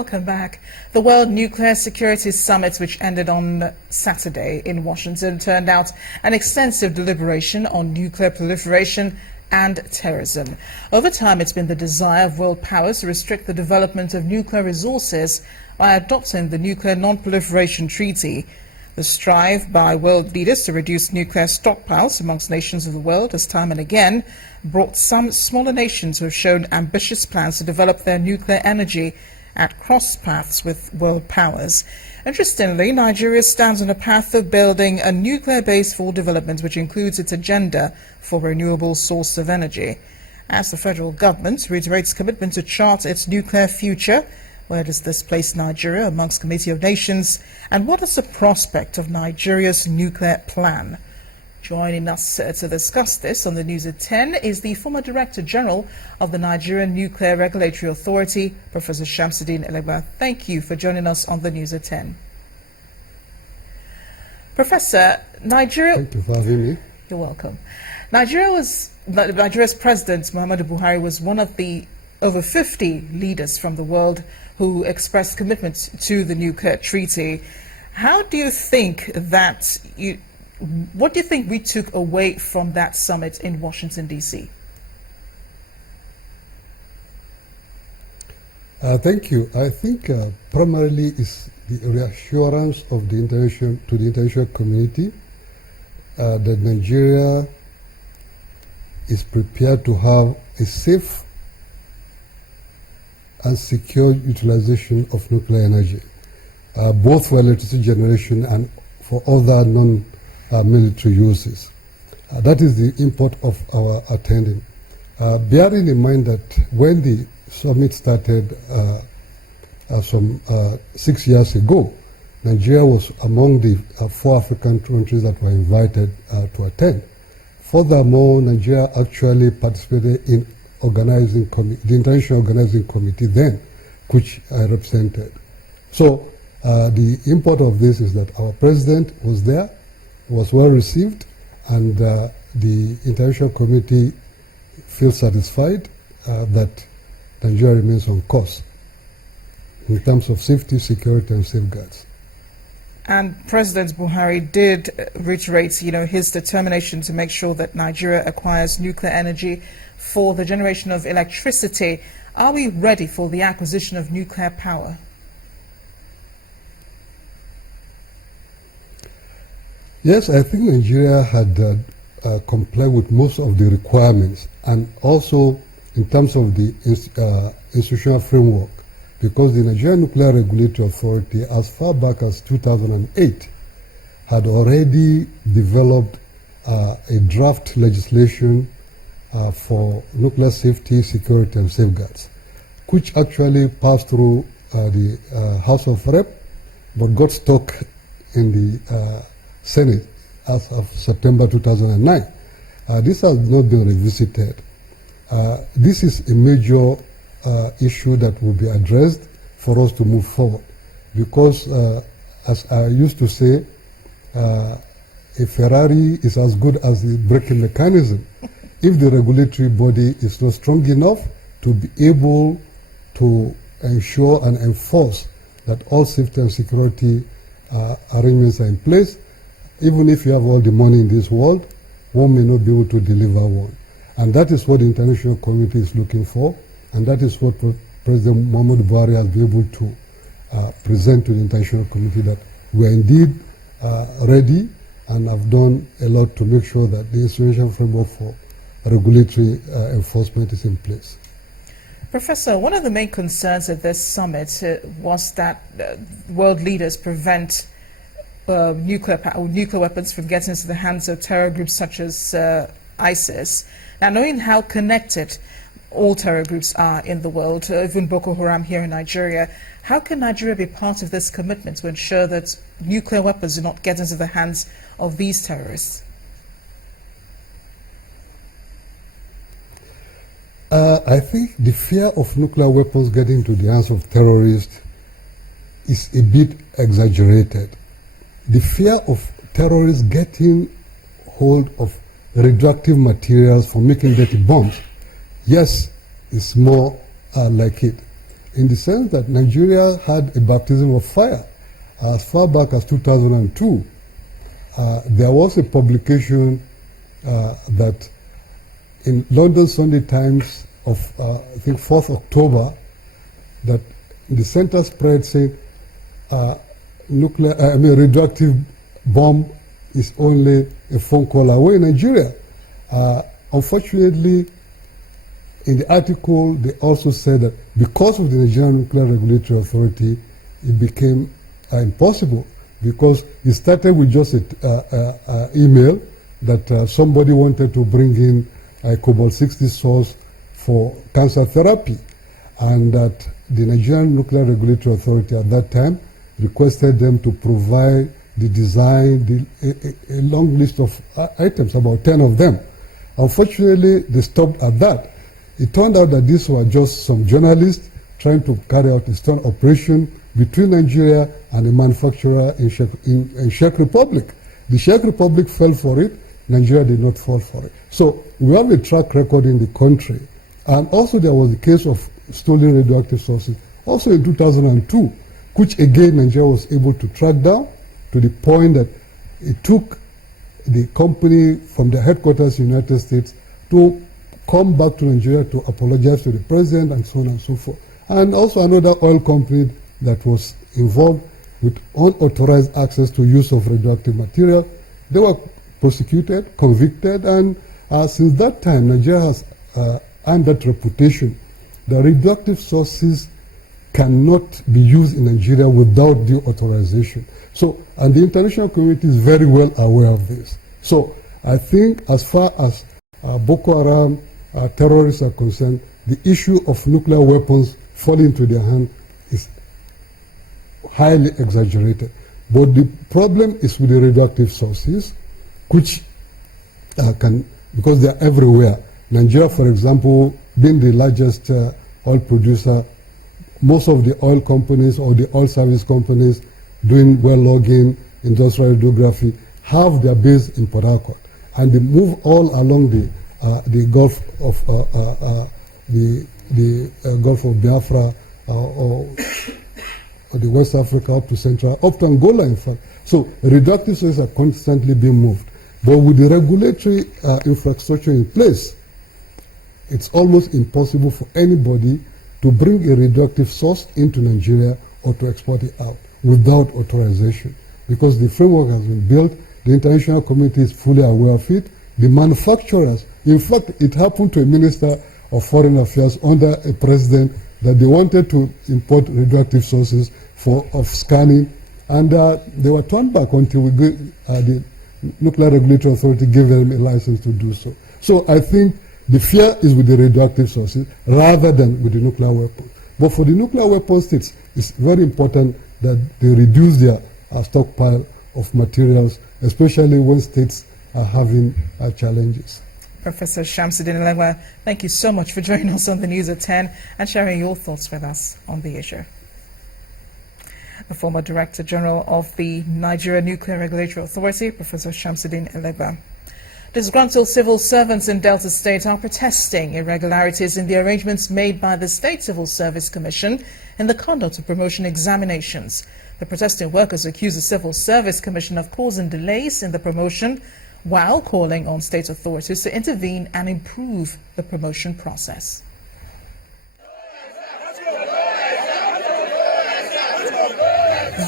Welcome back. The World Nuclear Security Summit, which ended on Saturday in Washington, turned out an extensive deliberation on nuclear proliferation and terrorism. Over time, it's been the desire of world powers to restrict the development of nuclear resources by adopting the Nuclear Non-Proliferation Treaty. The strive by world leaders to reduce nuclear stockpiles amongst nations of the world has time and again brought some smaller nations who have shown ambitious plans to develop their nuclear energy at cross paths with world powers. Interestingly, Nigeria stands on a path of building a nuclear base for development, which includes its agenda for renewable source of energy. As the federal government reiterates commitment to chart its nuclear future, where does this place Nigeria amongst Committee of Nations, and what is the prospect of Nigeria's nuclear plan? Joining us to discuss this on the News at 10 is the former Director General of the Nigerian Nuclear Regulatory Authority, Professor Shamsuddin Elegba. Thank you for joining us on the News at 10. Professor, Nigeria... Thank you for having me. You're welcome. Nigeria's President, Muhammadu Buhari, was one of the over 50 leaders from the world who expressed commitment to the nuclear treaty. How do you think that what do you think we took away from that summit in Washington, D.C.? Thank you. I think primarily is the reassurance of the international community that Nigeria is prepared to have a safe and secure utilization of nuclear energy, both for electricity generation and for other non-military uses. That is the import of our attending. Bearing in mind that when the summit started some 6 years ago, Nigeria was among the 4 African countries that were invited to attend. Furthermore, Nigeria actually participated in the International Organizing Committee then, which I represented. So the import of this is that our president was there, was well received, and the International Committee feels satisfied that Nigeria remains on course in terms of safety, security, and safeguards. And President Buhari did reiterate, his determination to make sure that Nigeria acquires nuclear energy for the generation of electricity. Are we ready for the acquisition of nuclear power? Yes, I think Nigeria had complied with most of the requirements, and also in terms of the institutional framework, because the Nigerian Nuclear Regulatory Authority, as far back as 2008, had already developed a draft legislation for nuclear safety, security, and safeguards, which actually passed through the House of Rep, but got stuck in the Senate as of September 2009. This has not been revisited. This is a major issue that will be addressed for us to move forward, because as I used to say, a Ferrari is as good as the braking mechanism. If the regulatory body is not strong enough to be able to ensure and enforce that all safety and security arrangements are in place, even if you have all the money in this world, one may not be able to deliver one. And that is what the international community is looking for, and that is what President Muhammadu Buhari has been able to present to the international community, that we are indeed ready and have done a lot to make sure that the institutional framework for regulatory enforcement is in place. Professor, one of the main concerns at this summit was that world leaders prevent nuclear weapons from getting into the hands of terror groups such as ISIS. Now, knowing how connected all terror groups are in the world, even Boko Haram here in Nigeria, how can Nigeria be part of this commitment to ensure that nuclear weapons do not get into the hands of these terrorists? I think the fear of nuclear weapons getting into the hands of terrorists is a bit exaggerated. The fear of terrorists getting hold of radioactive materials for making dirty bombs, yes, it's more like it. in the sense that Nigeria had a baptism of fire as far back as 2002. There was a publication that in London Sunday Times of I think 4th October that the center spread saying radioactive bomb is only a phone call away in Nigeria. Unfortunately, in the article, they also said that because of the Nigerian Nuclear Regulatory Authority, it became impossible, because it started with just an email that somebody wanted to bring in a cobalt-60 source for cancer therapy, and that the Nigerian Nuclear Regulatory Authority at that time requested them to provide the design, a long list of items, about 10 of them. Unfortunately, they stopped at that. It turned out that these were just some journalists trying to carry out a stunt operation between Nigeria and a manufacturer in Czech Republic. The Czech Republic fell for it, Nigeria did not fall for it. So we have a track record in the country. And also there was the case of stolen radioactive sources, also in 2002, which again Nigeria was able to track down to the point that it took the company from the headquarters in the United States to come back to Nigeria to apologize to the president and so on and so forth. And also another oil company that was involved with unauthorized access to use of radioactive material. They were prosecuted, convicted, and since that time, Nigeria has earned that reputation that radioactive sources cannot be used in Nigeria without due authorization. So, and the international community is very well aware of this. So, I think as far as Boko Haram terrorists are concerned, the issue of nuclear weapons falling into their hand is highly exaggerated. But the problem is with the radioactive sources, which because they are everywhere. Nigeria, for example, being the largest oil producer, most of the oil companies or the oil service companies doing well logging, industrial radiography, have their base in Port Harcourt, and they move all along the Gulf of the Gulf of Biafra or the West Africa up to Central, up to Angola, in fact. So radioactive sources are constantly being moved. But with the regulatory infrastructure in place, it's almost impossible for anybody to bring a radioactive source into Nigeria or to export it out without authorization, because the framework has been built, the international community is fully aware of it, the manufacturers, in fact, it happened to a minister of foreign affairs under a president that they wanted to import radioactive sources of scanning, and they were turned back until the Nuclear Regulatory Authority gave them a license to do so. So I think the fear is with the radioactive sources rather than with the nuclear weapons. But for the nuclear weapon states, it's very important that they reduce their stockpile of materials, especially when states are having challenges. Professor Shamsuddin Elegba, thank you so much for joining us on the News at 10 and sharing your thoughts with us on the issue. The former Director General of the Nigeria Nuclear Regulatory Authority, Professor Shamsuddin Elegba. Disgruntled civil servants in Delta State are protesting irregularities in the arrangements made by the State Civil Service Commission in the conduct of promotion examinations. The protesting workers accuse the Civil Service Commission of causing delays in the promotion, while calling on state authorities to intervene and improve the promotion process.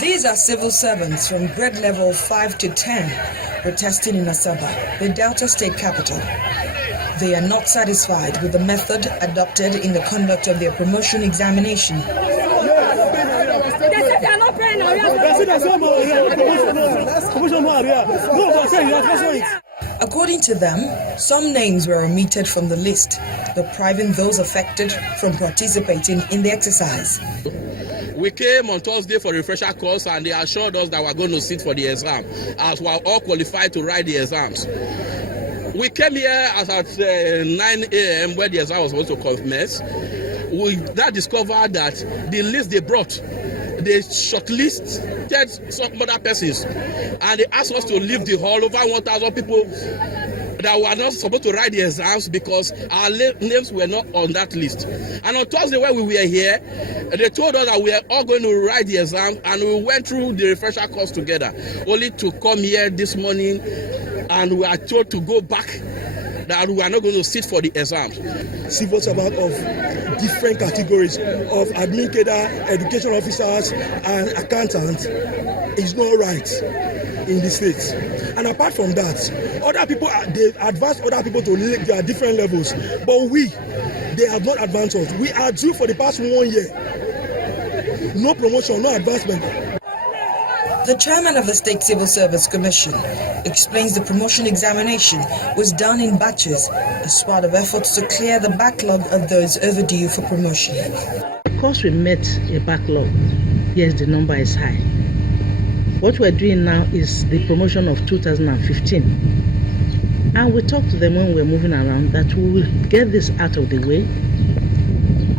These are civil servants from grade level 5 to 10 protesting in Asaba, the Delta State capital. They are not satisfied with the method adopted in the conduct of their promotion examination. According to them, some names were omitted from the list, depriving those affected from participating in the exercise. We came on Thursday for a refresher course, and they assured us that we're going to sit for the exam, as we're all qualified to write the exams. We came here at 9 a.m. where the exam was supposed to commence. We now discovered that the list they brought, they shortlisted some other persons, and they asked us to leave the hall. Over 1,000 people that were not supposed to write the exams because our names were not on that list. And on Thursday when we were here, they told us that we are all going to write the exam, and we went through the refresher course together, only to come here this morning and we are told to go back, that we are not going to sit for the exams. Civil servants of different categories of admin cadre, education officers and accountants is not right in the state. And apart from that, other people, they advance other people to their different levels, but they have not advanced us. We are due for the past 1 year. No promotion, no advancement. The chairman of the State Civil Service Commission explains the promotion examination was done in batches as part of efforts to clear the backlog of those overdue for promotion. Because we met a backlog, yes, the number is high. What we're doing now is the promotion of 2015. And we talked to them when we were moving around that we will get this out of the way.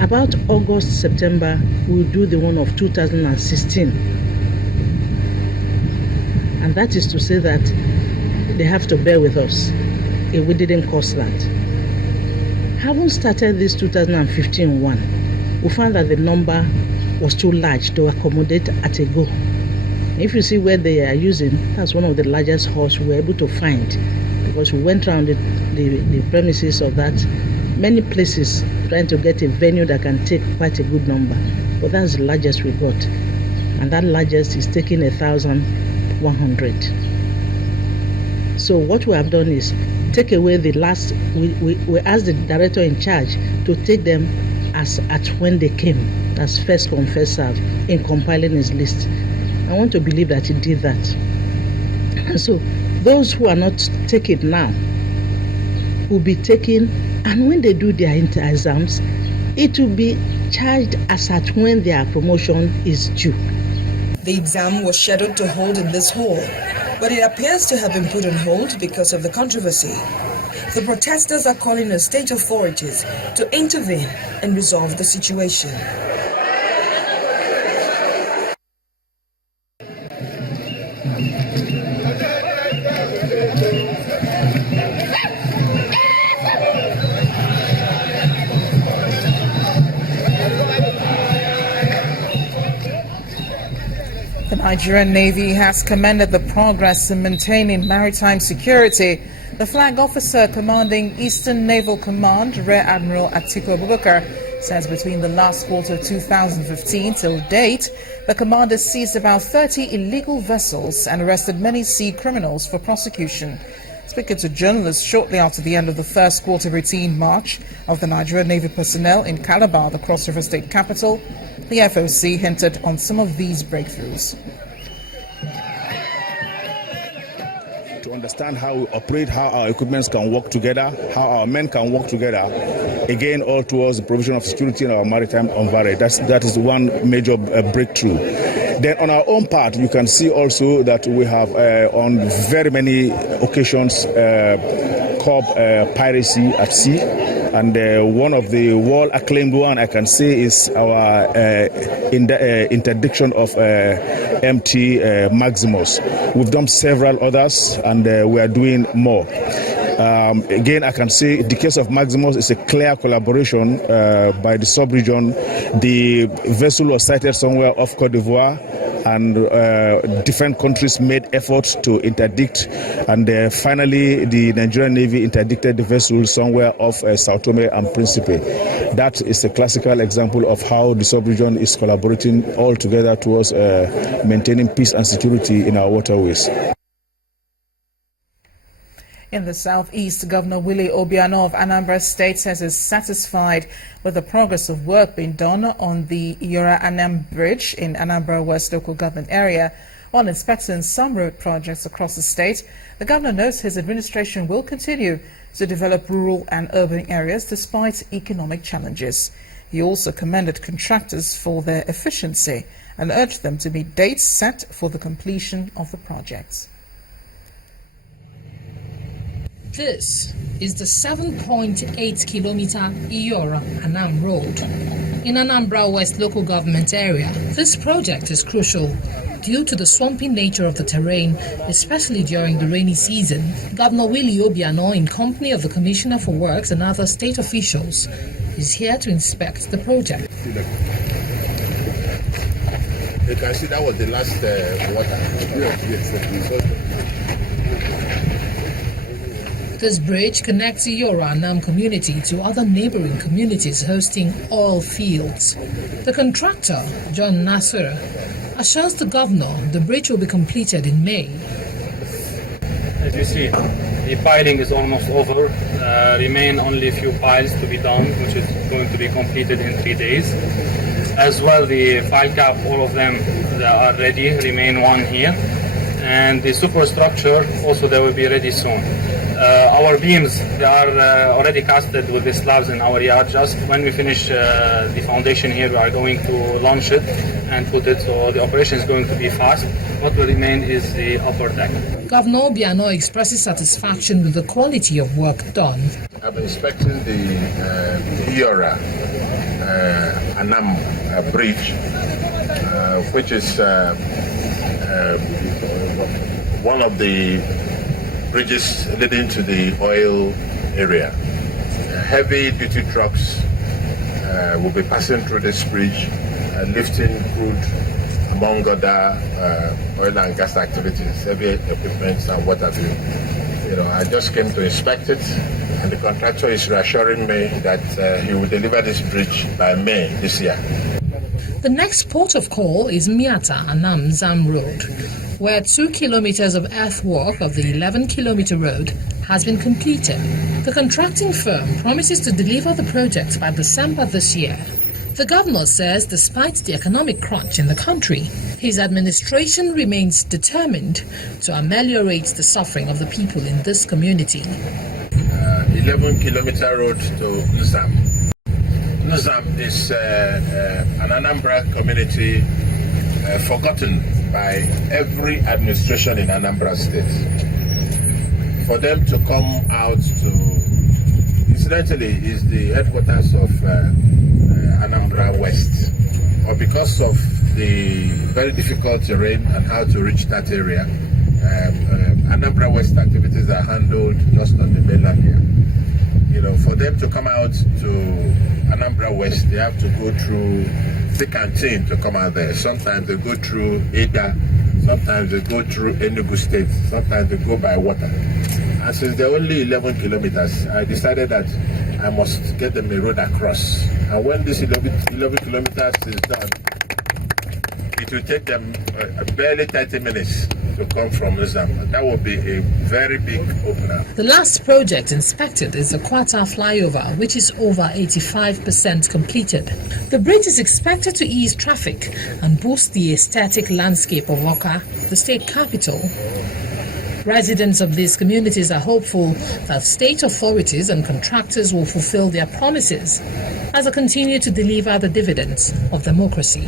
About August, September, we'll do the one of 2016. And that is to say that they have to bear with us if we didn't cause that. Having started this 2015 one, we found that the number was too large to accommodate at a go. If you see where they are using, that's one of the largest halls we were able to find, because we went around the premises of that, many places trying to get a venue that can take quite a good number. But that's the largest we got. And that largest is taking 1,100. So what we have done is take away the last, we asked the director in charge to take them as at when they came, as first come, first serve, in compiling his list. I want to believe that he did that. And so those who are not taken now will be taken, and when they do their exams, it will be charged as at when their promotion is due. The exam was scheduled to hold in this hall, but it appears to have been put on hold because of the controversy. The protesters are calling on state authorities to intervene and resolve the situation. The Nigerian Navy has commended the progress in maintaining maritime security. The flag officer commanding Eastern Naval Command, Rear Admiral Atiku Abubakar, says between the last quarter of 2015 till date, the commander seized about 30 illegal vessels and arrested many sea criminals for prosecution. Speaking to journalists shortly after the end of the first quarter routine march of the Nigerian Navy personnel in Calabar, the Cross River State capital, the FOC hinted on some of these breakthroughs. To understand how we operate, how our equipments can work together, how our men can work together, again, all towards the provision of security in our maritime environment. That is one major breakthrough. Then on our own part, you can see also that we have on very many occasions curbed piracy at sea. And one of the world-acclaimed one I can say is our interdiction of MT Maximus. We've done several others, and we are doing more. Again, I can say the case of Maximus is a clear collaboration by the sub-region. The vessel was sighted somewhere off Cote d'Ivoire, and different countries made efforts to interdict, and finally the Nigerian Navy interdicted the vessel somewhere off Sao Tome and Principe. That is a classical example of how the sub-region is collaborating all together towards maintaining peace and security in our waterways. In the southeast, Governor Willie Obiano of Anambra State says he's satisfied with the progress of work being done on the Iyora-Anam Bridge in Anambra West local government area. While inspecting some road projects across the state, the governor notes his administration will continue to develop rural and urban areas despite economic challenges. He also commended contractors for their efficiency and urged them to meet dates set for the completion of the projects. This is the 7.8-kilometer Iyora-Anam Road in Anambra West local government area. This project is crucial due to the swampy nature of the terrain, especially during the rainy season. Governor Willie Obiano, in company of the Commissioner for Works and other state officials, is here to inspect the project. You can see that was the last water. This bridge connects Iyora Anam community to other neighboring communities hosting oil fields. The contractor, John Nasser, assures the governor the bridge will be completed in May. As you see, the piling is almost over. Remain only a few piles to be done, which is going to be completed in 3 days. As well, the file cap, all of them they are ready. Remain one here. And the superstructure also they will be ready soon. Our beams, they are already casted with the slabs in our yard. Just when we finish the foundation here, we are going to launch it and put it, so the operation is going to be fast. What will remain is the upper deck. Governor Obiano expresses satisfaction with the quality of work done. I'm inspecting the Iyora Anam bridge, which is one of the bridges leading to the oil area. Heavy duty trucks will be passing through this bridge, lifting crude among other oil and gas activities, heavy equipment and what have you. I just came to inspect it, and the contractor is reassuring me that he will deliver this bridge by May this year. The next port of call is Miata Anam Zam Road, where 2 kilometers of earthwork of the 11-kilometer road has been completed. The contracting firm promises to deliver the project by December this year. The governor says despite the economic crunch in the country, his administration remains determined to ameliorate the suffering of the people in this community. 11-kilometer road to Nuzam. Nuzam is an Anambra community forgotten by every administration in Anambra State. For them to come out to, incidentally, is the headquarters of Anambra West. Or because of the very difficult terrain and how to reach that area, Anambra West activities are handled just on the mainland here. For them to come out to Anambra West, they have to go through thick and thin to come out there. Sometimes they go through Eda, sometimes they go through Enugu State, sometimes they go by water. And since they're only 11 kilometers, I decided that I must get them a road across. And when this 11 kilometers is done, it will take them barely 30 minutes to come from Nuzam. That will be a very big opener. The last project inspected is the Kwata flyover, which is over 85% completed. The bridge is expected to ease traffic and boost the aesthetic landscape of Awka, the state capital. Residents of these communities are hopeful that state authorities and contractors will fulfill their promises as they continue to deliver the dividends of democracy.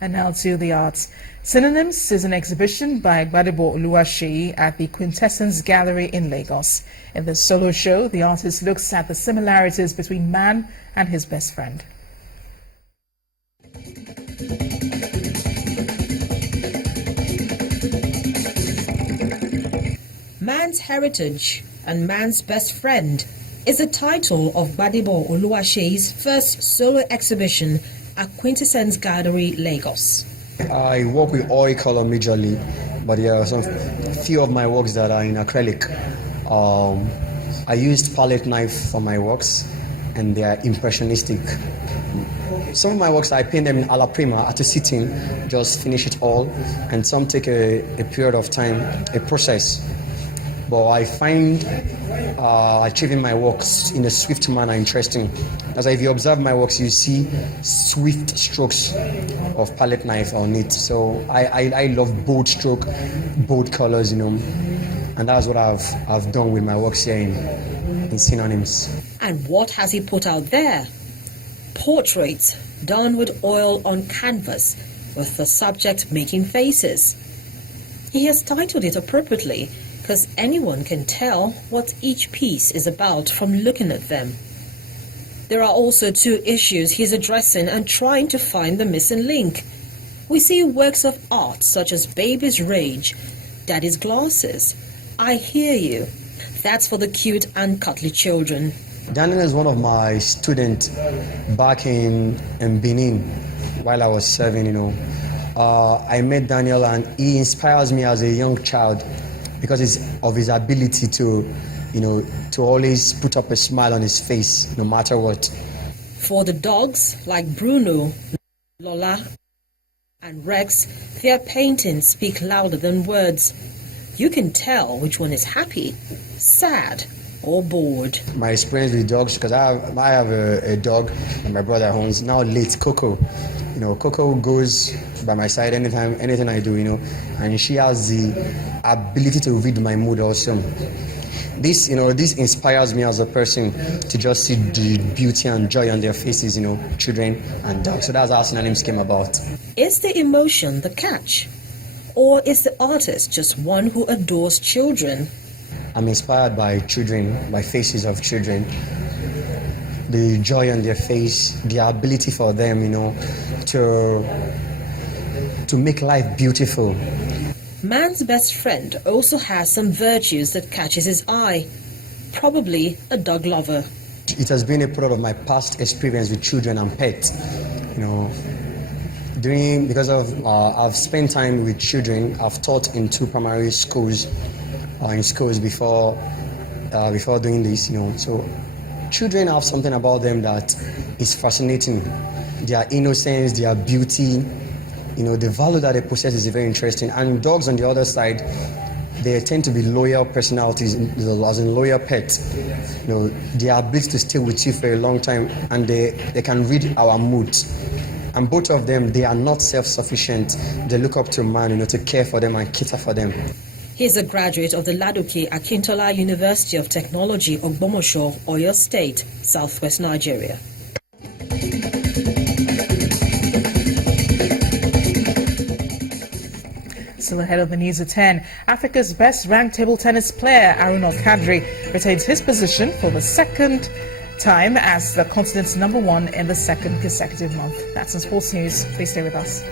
And now to the arts. Synonyms is an exhibition by Gbadebo Oluwaseyi at the Quintessence Gallery in Lagos. In the solo show, the artist looks at the similarities between man and his best friend. Man's Heritage and Man's Best Friend is the title of Gbadebo Oluwaseyi's first solo exhibition at Quintessence Gallery, Lagos. I work with oil color majorly, but there are some few of my works that are in acrylic. I used palette knife for my works, and they are impressionistic. Some of my works I paint them in alla prima at a sitting, just finish it all, and some take a period of time, a process. But I find achieving my works in a swift manner interesting. As if you observe my works, you see swift strokes of palette knife on it. So I love bold stroke, bold colors, and that's what I've done with my works here in Synonyms. And what has he put out there? Portraits done with oil on canvas, with the subject making faces. He has titled it appropriately, because anyone can tell what each piece is about from looking at them. There are also two issues he's addressing and trying to find the missing link. We see works of art such as Baby's Rage, Daddy's Glasses, I Hear You. That's for the cute and cuddly children. Daniel is one of my students back in Benin while I was serving, I met Daniel and he inspires me as a young child because of his ability to always put up a smile on his face no matter what. For the dogs like Bruno, Lola, and Rex, their paintings speak louder than words. You can tell which one is happy, sad, or bored. My experience with dogs, because I have a dog that my brother owns, now late, Coco. Coco goes by my side anything I do, and she has the ability to read my mood also. This inspires me as a person to just see the beauty and joy on their faces, children and dogs. So that's how synonyms came about. Is the emotion the catch? Or is the artist just one who adores children? I'm inspired by children, by faces of children. The joy on their face, the ability for them, to make life beautiful. Man's best friend also has some virtues that catches his eye. Probably a dog lover. It has been a product of my past experience with children and pets. I've spent time with children. I've taught in 2 primary schools, before doing this. So children have something about them that is fascinating. Their innocence, their beauty, the value that they possess is very interesting. And dogs on the other side, they tend to be loyal personalities, as in loyal pets. Their ability to stay with you for a long time, and they can read our moods. And both of them, they are not self-sufficient. They look up to man, to care for them and cater for them. He's a graduate of the Ladoke Akintola University of Technology, Ogbomosho, Oyo State, southwest Nigeria. Still ahead of the news at 10, Africa's best-ranked table tennis player, Arun Kadri, retains his position for the second time as the continent's #1 in the second consecutive month. That's in sports news. Please stay with us.